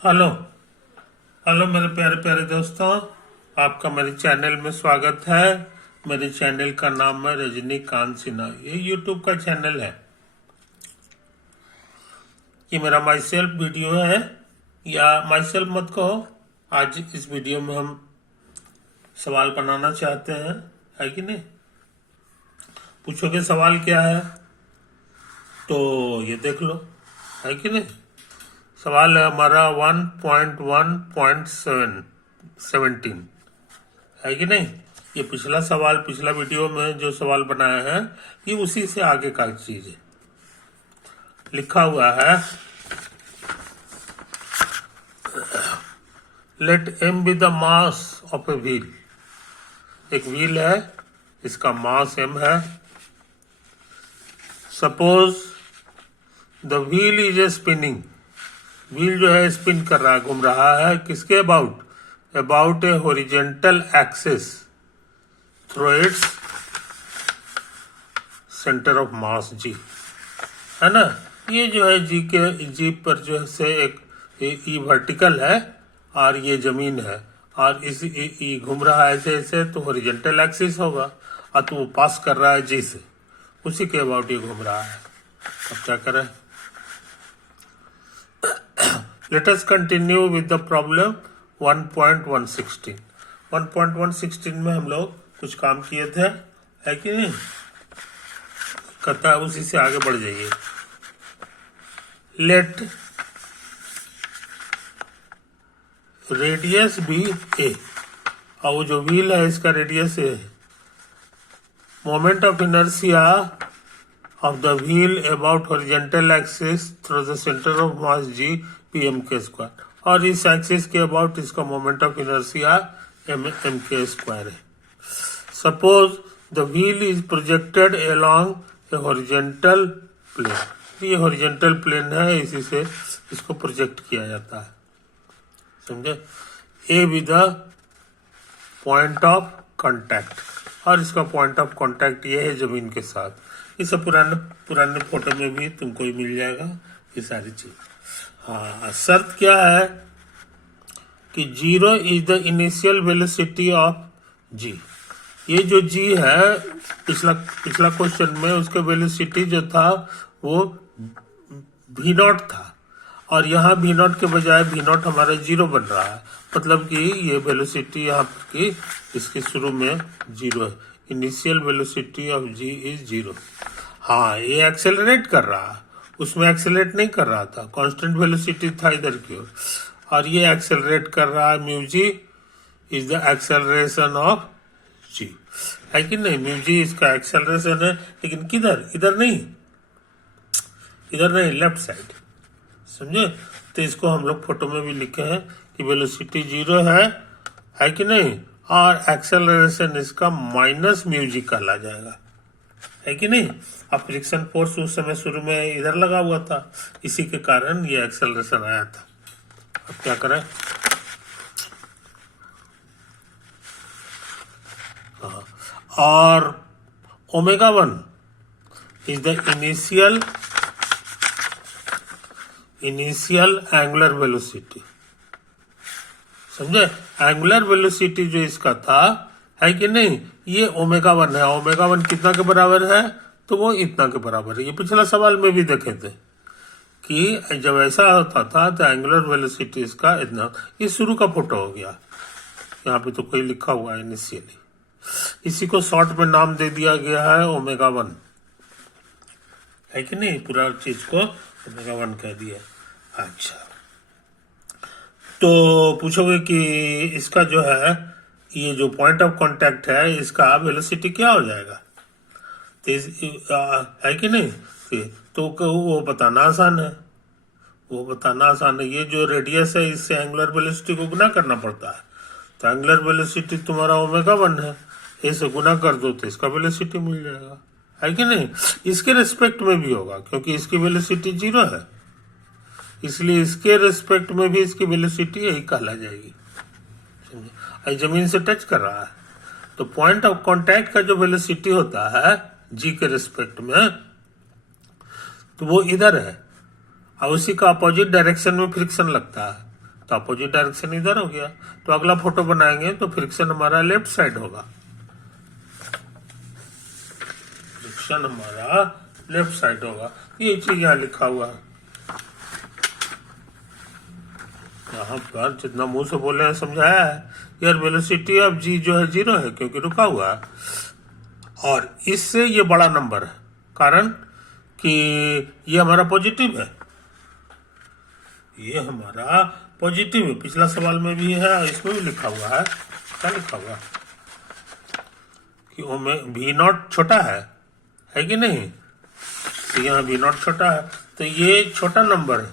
Hello hello मेरे प्यारे प्यारे दोस्तों, आपका मेरे चैनल में स्वागत है। मेरे चैनल का नाम है रजनीकांत सिन्हा। ये यूट्यूब का चैनल है। ये मेरा माई सेल्फ वीडियो है, या माई सेल्फ मत कहो। आज इस वीडियो में हम सवाल बनाना चाहते हैं, है कि नहीं? पूछोगे सवाल क्या है तो ये देख लो, है कि नहीं? सवाल है हमारा 1.1.17 है कि नहीं? ये पिछला सवाल, पिछला वीडियो में जो सवाल बनाया है, ये उसी से आगे का चीज है। लिखा हुआ है let M be the mass of a wheel. एक व्हील है, इसका मास एम है। Suppose the wheel is a spinning. Wheel जो है स्पिन कर रहा है, घूम रहा है। किसके about a horizontal axis through its centre of mass G, है ना? ये जो है जी पर जो है से एक ई वर्टिकल है और ये जमीन है, और इस ई घूम रहा है ऐसे ऐसे, तो हॉरिजेंटल एक्सिस होगा। और तो वो पास कर रहा है जी से, उसी के अबाउट ये घूम रहा है। अब क्या करें? Let us continue with the problem 1.116। 1.116 में हम लोग कुछ काम किए थे, है कि नहीं? कहता है उसी से आगे बढ़ जाइए। लेट रेडियस बी ए, और वो जो व्हील है इसका रेडियस ए है। Moment of inertia of the wheel about horizontal axis through the center of mass g pm k square, और इस एक्सिस के अबाउट इसका moment of inertia M k square है। Suppose the wheel is projected along a horizontal plane. ये horizontal plane है, इसी से इसको प्रोजेक्ट किया जाता है, समझे? A with the point of contact, और इसका पॉइंट ऑफ कांटेक्ट ये है जमीन के साथ। ये सब पुराने फोटो में भी तुमको ही मिल जाएगा ये सारी चीज। हाँ, शर्त क्या है कि 0 is the initial velocity of G. ये जो जी है, पिछला क्वेश्चन में उसका वेलोसिटी जो था वो v0 था, और यहाँ v0 के बजाय v0 हमारा 0 बन रहा है। मतलब कि ये वेलोसिटी यहाँ की इसके शुरू में 0 है। Initial velocity of G is 0। हाँ, ये एक्सेलरेट कर रहा है, उसमें एक्सेलरेट नहीं कर रहा था, कांस्टेंट वेलोसिटी था इधर की ओर, और ये एक्सेलरेट कर रहा है। Mu G is the acceleration of G, है कि नहीं? म्यू जी इसका एक्सेलरेशन है, लेकिन किधर? इधर नहीं, लेफ्ट साइड, समझे? तो इसको हम लोग फोटो में भी लिखे हैं कि वेलोसिटी 0 है कि नहीं? और एक्सेलरेशन इसका माइनस म्यू जी कहला जाएगा, है कि नहीं? अब फ्रिक्शन फोर्स उस समय शुरू में इधर लगा हुआ था, इसी के कारण ये एक्सेलरेशन आया था। अब क्या करें? और omega 1 is the initial angular velocity, समझे? एंगुलर वेलोसिटी जो इसका था, है कि नहीं? ये ओमेगा 1 है। ओमेगा 1 कितना के बराबर है? तो वो इतना के बराबर है। ये पिछला सवाल में भी देखे थे कि जब ऐसा होता था तो एंगुलर वेलोसिटी इसका इतना। ये शुरू का फोटो हो गया, यहाँ पे तो कोई लिखा हुआ है इनिशियली। इसी को शॉर्ट में नाम दे दिया गया है ओमेगा 1, है कि नहीं? पूरा चीज को ओमेगा 1 कह दिया। अच्छा, तो पूछोगे कि इसका जो है, ये जो पॉइंट ऑफ कांटेक्ट है, इसका वेलोसिटी क्या हो जाएगा? तो है कि नहीं? तो वो बताना आसान है। ये जो रेडियस है, इससे एंगुलर वेलोसिटी को गुना करना पड़ता है। तो एंगुलर वेलोसिटी तुम्हारा ओमेगा 1 है, इसे गुना कर दो तो इसका वेलोसिटी मिल जाएगा, है कि नहीं? इसके रिस्पेक्ट में भी होगा, क्योंकि इसकी वेलोसिटी 0 है, इसलिए इसके रिस्पेक्ट में भी इसकी वेलोसिटी यही कहला जाएगी। जमीन से टच कर रहा है, तो पॉइंट ऑफ कांटेक्ट का जो वेलोसिटी होता है जी के रिस्पेक्ट में, तो वो इधर है, और उसी का अपोजिट डायरेक्शन में फ्रिक्शन लगता है, तो अपोजिट डायरेक्शन इधर हो गया। तो अगला फोटो बनाएंगे तो फ्रिक्शन हमारा लेफ्ट साइड होगा, फ्रिक्शन हमारा लेफ्ट साइड होगा। ये चीज यहाँ लिखा हुआ है, यहाँ पर जितना मुंह से बोले हैं समझाया है। यार वेलोसिटी ऑफ जी जो है 0 है क्योंकि रुका हुआ है, और इससे ये बड़ा नंबर है कारण कि ये हमारा पॉजिटिव है, ये हमारा पॉजिटिव है। पिछला सवाल में भी है और इसमें भी लिखा हुआ है, क्या लिखा हुआ कि वी नॉट छोटा है कि नहीं, तो यहाँ वी नॉट छोटा है, तो ये छोटा नंबर है,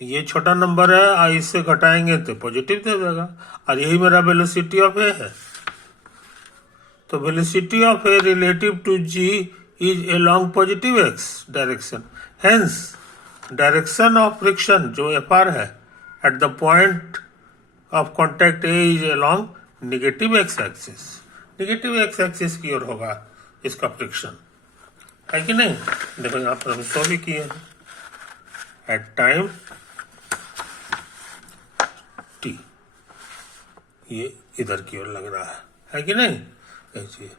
तो ये छोटा नंबर है और इससे घटाएंगे तो पॉजिटिव दे देगा, और यही मेरा वेलोसिटी ऑफ ए है। तो velocity of A relative to G is along positive x direction, hence direction of friction जो एफ आर है at the point of contact A is along negative x axis, negative x axis की ओर होगा इसका friction, है कि नहीं। देखो यहाँ पर हम शो भी किए हैं, एट टाइम टी, ये इधर की ओर लग रहा है कि नहीं। ऐसे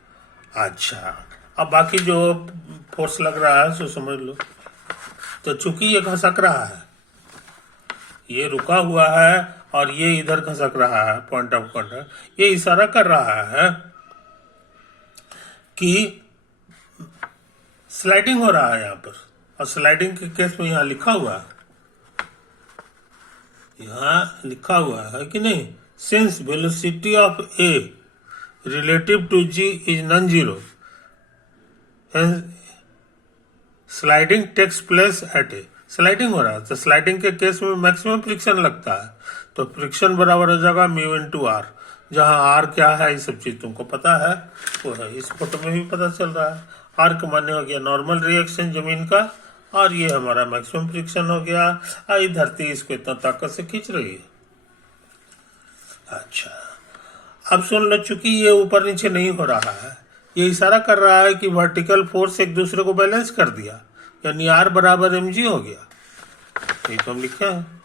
अच्छा, अब बाकी जो फोर्स लग रहा है सो समझ लो। तो चूंकि ये घसक रहा है, ये रुका हुआ है और ये इधर घसक रहा है पॉइंट ऑफ कॉन्टेक्ट, ये इशारा कर रहा है कि स्लाइडिंग हो रहा है यहाँ पर, और स्लाइडिंग के केस में यहाँ लिखा हुआ है, यहाँ लिखा हुआ है कि नहीं, since velocity of A relative to g is non-zero, hence sliding takes place at a, sliding हो रहा है तो स्लाइडिंग के केस में मैक्सिमम फ्रिक्शन लगता है, तो फ्रिक्शन बराबर हो जाएगा म्यू इनटू आर, जहां आर क्या है ये सब चीज तुमको पता है वो है, इस फोटो में भी पता चल रहा है। आर का मान्य हो गया नॉर्मल रिएक्शन जमीन का, और ये हमारा मैक्सिमम फ्रिक्शन हो गया, आई धरती इसको इतना ताकत से खींच रही है। अच्छा, अब सुन लो, चूंकि ये ऊपर नीचे नहीं हो रहा है, ये इशारा कर रहा है कि वर्टिकल फोर्स एक दूसरे को बैलेंस कर दिया, यानी आर बराबर एम जी हो गया। ये तो हम लिखे हैं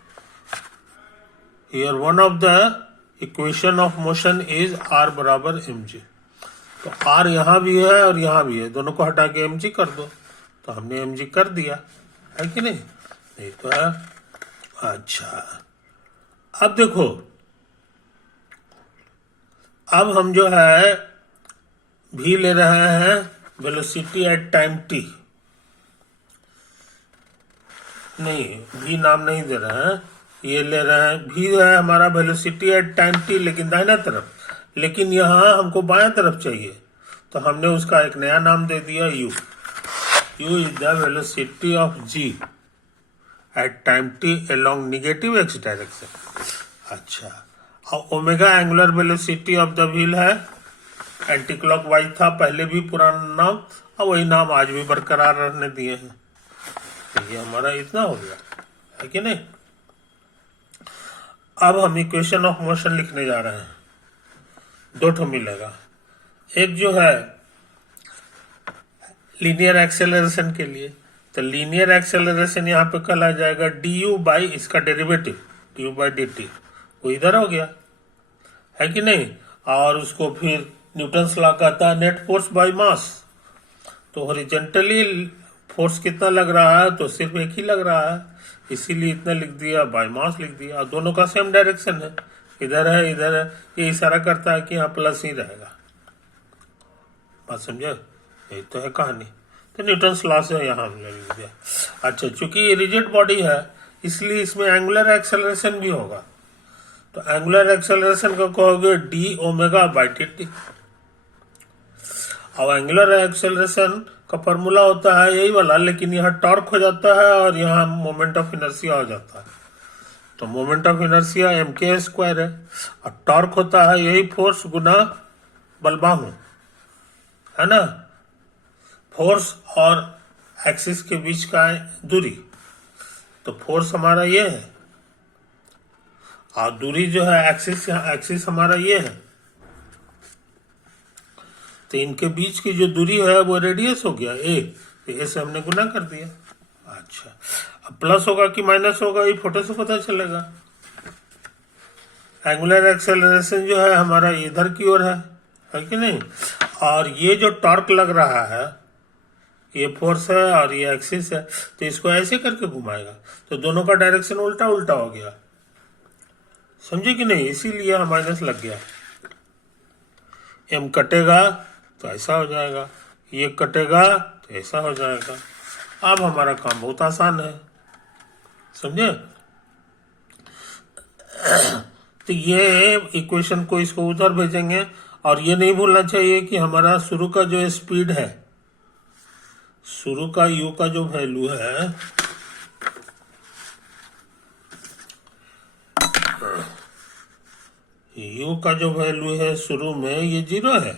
here one of the equation of motion is R बराबर एम जी। तो आर यहाँ भी है और यहाँ भी है, दोनों को हटा के एम जी कर दो, तो हमने एम जी कर दिया, है कि नहीं। ये तो है। अच्छा, अब देखो, अब हम जो है भी ले रहे हैं वेलोसिटी एट टाइम टी, नहीं भी नाम नहीं दे रहे हैं, ये ले रहे हैं भी है हमारा वेलोसिटी एट टाइम टी, लेकिन दाहिना तरफ, लेकिन यहाँ हमको बाएं तरफ चाहिए, तो हमने उसका एक नया नाम दे दिया u. U is the velocity of G at time t along negative x direction. अच्छा, और omega angular velocity of the wheel है, एंटी क्लॉकवाइज था पहले भी पुराना नाम, और वही नाम आज भी बरकरार रहने दिए हैं। तो ये हमारा इतना हो गया, है कि नहीं। अब हम इक्वेशन ऑफ मोशन लिखने जा रहे हैं, दो ठो मिलेगा, एक जो है लीनियर एक्सेलरेशन के लिए, तो लीनियर एक्सेलरेशन यहाँ पे कल आ जाएगा डी यू बाई इसका derivative D you by D T, वो इधर हो गया, है कि नहीं। और उसको फिर न्यूटन्स लॉ कहता है नेट फोर्स बाय मास, तो हॉरिजॉन्टली फोर्स कितना लग रहा है, तो सिर्फ एक ही लग रहा है, इसीलिए इतना लिख दिया, बाय मास लिख दिया, और दोनों का सेम डायरेक्शन है, इधर है इधर है, ये इशारा करता है कि यहाँ प्लस ही रहेगा। बात समझे, यही तो है कहानी। तो न्यूटन्स लॉ से यहाँ हमने लिख दिया। अच्छा, चूंकि ये रिजिड बॉडी है इसलिए इसमें एंगुलर एक्सेलरेशन भी होगा, तो एंगुलर एक्सेलरेशन को कहोगे D omega by T T. अब एंगुलर एक्सेलरेशन का फॉर्मूला होता है यही वाला, लेकिन यहाँ टॉर्क हो जाता है और यहाँ मोमेंट ऑफ इनर्शिया हो जाता है, तो moment of inertia M k square है, और टॉर्क होता है यही फोर्स गुना बलबाहु, है ना, फोर्स और एक्सिस के बीच का दूरी, तो फोर्स हमारा ये है और दूरी जो है एक्सिस हमारा ये है, तो इनके बीच की जो दूरी है वो रेडियस हो गया ए, तो ए से हमने गुना कर दिया। अच्छा, अब प्लस होगा कि माइनस होगा ये फोटो से पता चलेगा। एंगुलर एक्सेलरेशन जो है हमारा इधर की ओर है कि नहीं। और ये जो टॉर्क लग रहा है ये फोर्स है और ये एक्सिस है, तो इसको ऐसे करके घुमाएगा, तो दोनों का डायरेक्शन उल्टा उल्टा हो गया, समझे कि नहीं। इसीलिए यहाँ माइनस लग गया। एम कटेगा तो ऐसा हो जाएगा, ये कटेगा तो ऐसा हो जाएगा। अब हमारा काम बहुत आसान है, समझे। तो ये इक्वेशन को इसको उधर भेजेंगे। और ये नहीं भूलना चाहिए कि हमारा शुरू का जो स्पीड है, शुरू का u का जो वैल्यू है u का जो वैल्यू है शुरू में ये 0 है,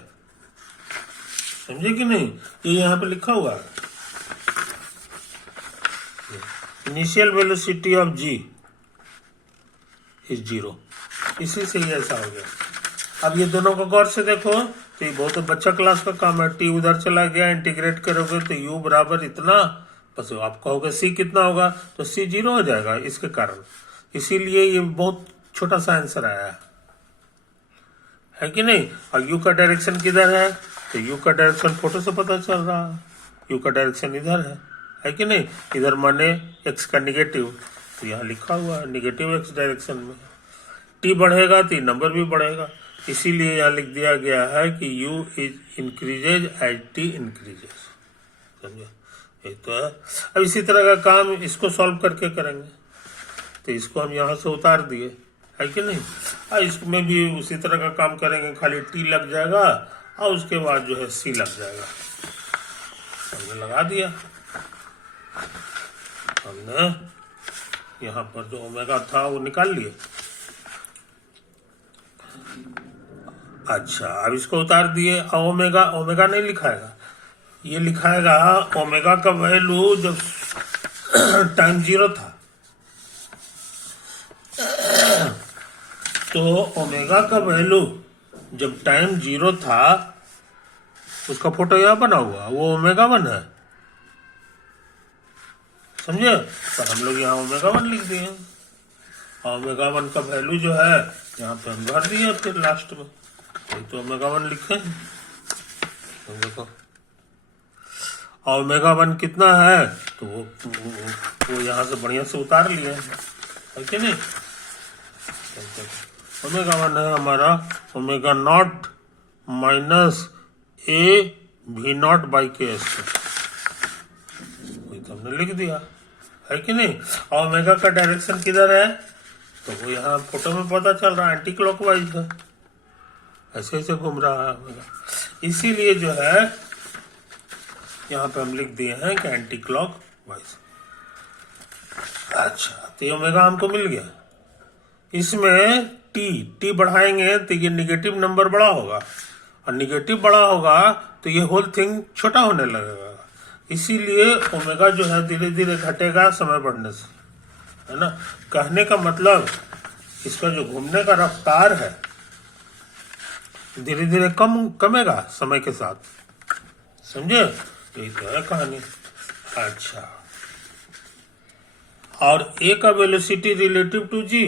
समझे कि नहीं। ये यहाँ पे लिखा हुआ है initial velocity of g is 0, इसी से ही ऐसा हो गया। अब ये दोनों को गौर से देखो तो ये बहुत बच्चा क्लास का काम है। t उधर चला गया, इंटीग्रेट करोगे तो u बराबर इतना, बस आप कहोगे c कितना होगा तो c 0 हो जाएगा इसके कारण। इसीलिए ये बहुत छोटा सा आंसर आया है कि नहीं। और u का डायरेक्शन किधर है, तो u का डायरेक्शन फोटो से पता चल रहा है, u का डायरेक्शन इधर है कि नहीं। इधर माने x का निगेटिव, तो यहाँ लिखा हुआ है निगेटिव x डायरेक्शन में। t बढ़ेगा तो नंबर भी बढ़ेगा, इसीलिए यहाँ लिख दिया गया है कि u is increases as t increases, समझे। ये तो है। अब इसी तरह का काम इसको सॉल्व करके करेंगे, तो इसको हम यहाँ से उतार दिए, है कि नहीं। और इसमें भी उसी तरह का काम करेंगे, खाली t लग जाएगा और उसके बाद जो है c लग जाएगा। हमने लगा दिया, हमने यहाँ पर जो ओमेगा था वो निकाल लिए। अच्छा, अब इसको उतार दिए। ओमेगा ओमेगा नहीं लिखाएगा, ये लिखाएगा ओमेगा का वैल्यू जब टाइम 0 था, तो ओमेगा का वैल्यू जब टाइम 0 था उसका फोटो यहाँ बना हुआ, वो ओमेगा 1 है, समझे। तो हम लोग यहाँ ओमेगा 1 लिख दिए। ओमेगा 1 का वैल्यू जो है यहाँ पे हम भर दिए, फिर लास्ट में तो ओमेगा 1 लिखे। तो देखो ओमेगा 1 कितना है, तो वो यहाँ से बढ़िया से उतार लिए, है कि नहीं। ओमेगा 1 है हमारा omega naught minus a v not by के स्क्वायर, वही तो हमने लिख दिया, है कि नहीं। ओमेगा का डायरेक्शन किधर है, तो वो यहाँ फोटो में पता चल रहा है एंटी क्लॉकवाइज है, ऐसे ऐसे घूम रहा है ओमेगा। इसीलिए जो है यहाँ पे हम लिख दिए हैं कि एंटी क्लॉकवाइज। अच्छा, तो ओमेगा हमको मिल गया। इसमें टी बढ़ाएंगे तो ये निगेटिव नंबर बड़ा होगा, और निगेटिव बड़ा होगा तो ये होल थिंग छोटा होने लगेगा। इसीलिए ओमेगा जो है धीरे धीरे घटेगा समय बढ़ने से, है ना। कहने का मतलब इसका जो घूमने का रफ्तार है धीरे धीरे कमेगा समय के साथ, समझे। यही तो है कहानी। अच्छा, और ए का वेलोसिटी रिलेटिव टू जी,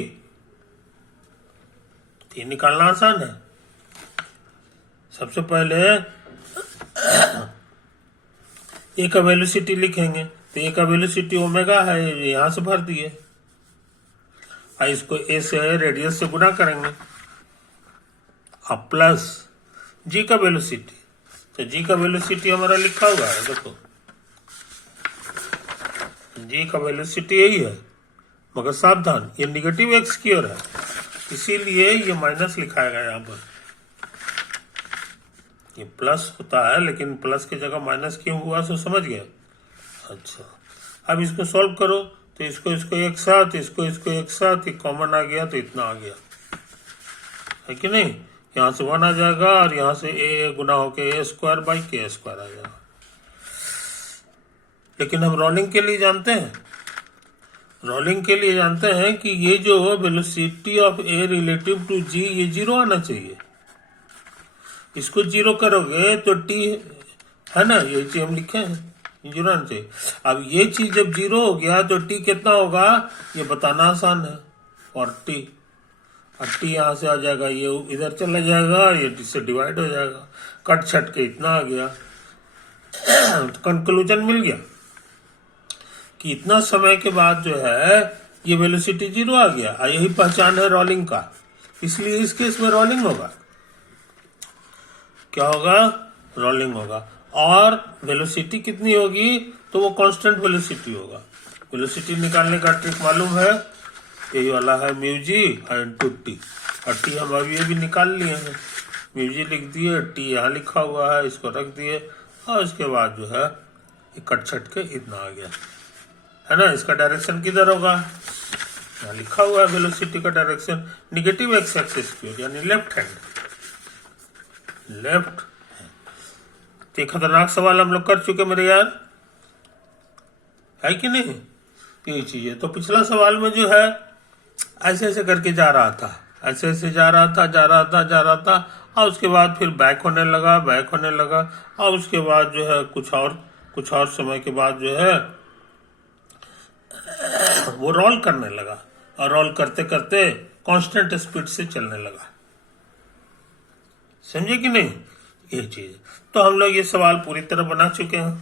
ये निकालना आसान है। सबसे पहले ए का वेलोसिटी लिखेंगे, तो ए का वेलोसिटी ओमेगा है, यहां से भर दिए, और इसको ए से रेडियस से गुना करेंगे, अब प्लस जी का वेलोसिटी, तो जी का वेलोसिटी हमारा लिखा हुआ है, देखो जी का वेलोसिटी यही है, मगर सावधान ये निगेटिव एक्स की ओर है, इसीलिए ये माइनस लिखाएगा यहाँ पर। ये प्लस होता है लेकिन प्लस की जगह माइनस क्यों हुआ सो समझ गए। अच्छा, अब इसको सॉल्व करो, तो इसको एक साथ, इसको एक साथ, ये कॉमन आ गया तो इतना आ गया, है कि नहीं। यहाँ से 1 आ जाएगा और यहाँ से ए गुना होके ए स्क्वायर बाई के स्क्वायर आ जाएगा। लेकिन हम रोलिंग के लिए जानते हैं, रोलिंग के लिए जानते हैं कि ये जो velocity of A relative to G, ये 0 आना चाहिए। इसको 0 करोगे तो टी, है ना, ये चीज हम लिखे हैं, जीरो आना चाहिए। अब ये चीज जब जीरो हो गया तो टी कितना होगा ये बताना आसान है, 40। अब टी यहाँ से आ जाएगा, ये इधर चला जाएगा, ये टी से डिवाइड हो जाएगा, कट छट के इतना आ गया। तो कंक्लूजन मिल गया कि इतना समय के बाद जो है ये वेलोसिटी जीरो आ गया। यही पहचान है रोलिंग का, इसलिए इस केस में रोलिंग होगा। क्या होगा? रोलिंग होगा। और वेलोसिटी कितनी होगी? तो वो कांस्टेंट वेलोसिटी होगा। वेलोसिटी निकालने का ट्रिक मालूम है, यही वाला है म्यू जी इंटू टी। और टी हम अभी ये भी निकाल लिए हैं, म्यू जी लिख दिए, टी यहाँ लिखा हुआ है, इसको रख दिए, और उसके बाद जो है कट छट के इतना आ गया, है ना। इसका डायरेक्शन किधर होगा? यहाँ लिखा हुआ है वेलोसिटी का डायरेक्शन निगेटिव एक्स एक्सिस की ओर, यानी लेफ्ट हैंड, लेफ्ट। तो खतरनाक सवाल हम लोग कर चुके मेरे यार, है कि नहीं? यही चीज है। तो पिछला सवाल में जो है ऐसे ऐसे करके जा रहा था, ऐसे ऐसे जा रहा था, और उसके बाद फिर बैक होने लगा, और उसके बाद जो है कुछ और समय के बाद जो है वो रोल करने लगा, और रोल करते करते कांस्टेंट स्पीड से चलने लगा। समझे कि नहीं? ये चीज। तो हम लोग ये सवाल पूरी तरह बना चुके हैं,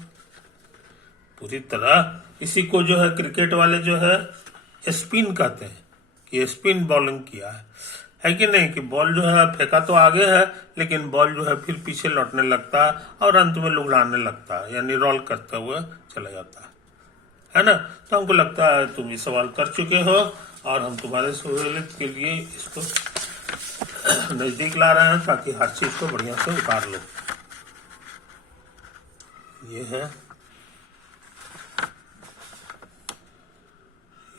पूरी तरह। इसी को जो है क्रिकेट वाले जो है स्पिन कहते हैं, कि स्पिन बॉलिंग किया है कि नहीं? कि बॉल जो है फेंका तो आगे है, लेकिन बॉल जो है फिर पीछे लौटने लगता है और अंत में लुढ़ाने लगता है, यानी रोल करते हुए चला जाता है ना। तो हमको लगता है तुम ये सवाल कर चुके हो, और हम तुम्हारे सहूलियत के लिए इसको नजदीक ला रहे हैं, ताकि हर चीज को बढ़िया से उतार लो। ये है,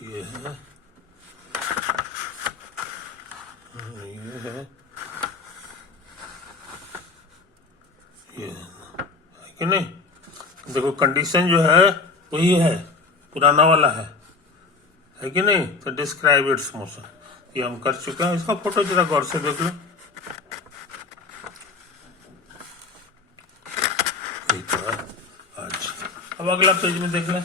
ये है, ये है, ये है कि नहीं? देखो कंडीशन जो है वही है, पुराना वाला है कि नहीं? तो डिस्क्राइब इट्स मोशन ये हम कर चुके हैं। इसका फोटो जरा गौर से देख लो। अच्छा, अब अगला पेज में देख लें।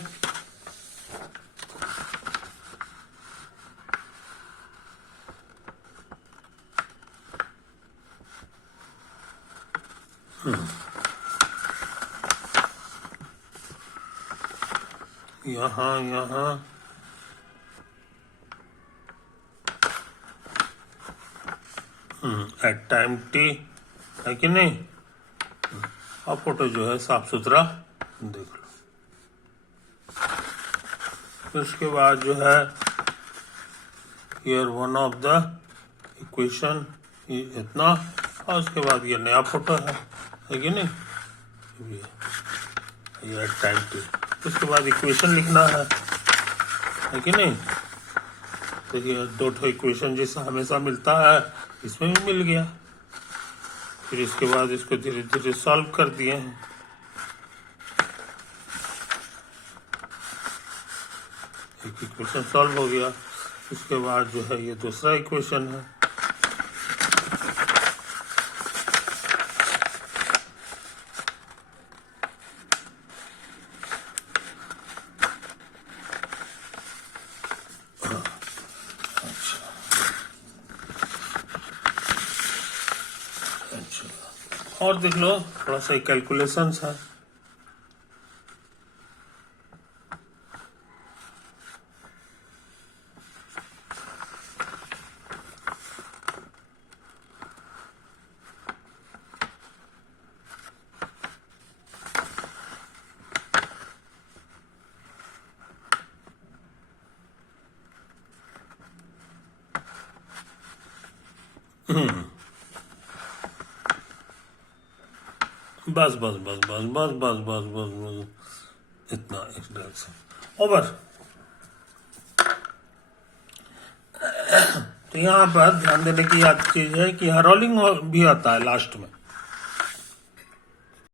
यहाँ एट टाइम टी, है कि नहीं? अब फोटो जो है साफ सुथरा देख लो। उसके बाद जो है here one of the equation इतना, और उसके बाद ये नया फोटो है कि नहीं? ये एट टाइम टी। उसके बाद इक्वेशन लिखना है कि नहीं? तो ये दो ठो इक्वेशन जैसा हमेशा मिलता है, इसमें भी मिल गया। फिर इसके बाद इसको धीरे धीरे सॉल्व कर दिए हैं। एक इक्वेशन सॉल्व हो गया। उसके बाद जो है ये दूसरा इक्वेशन है, और देख लो थोड़ा सा कैलकुलेशंस है। बस बस बस बस बस बस बस बस बस इतना इंट्रोडक्शन ओवर। तो यहाँ पर ध्यान देने की याद चीज है कि यहाँ रोलिंग भी आता है लास्ट में।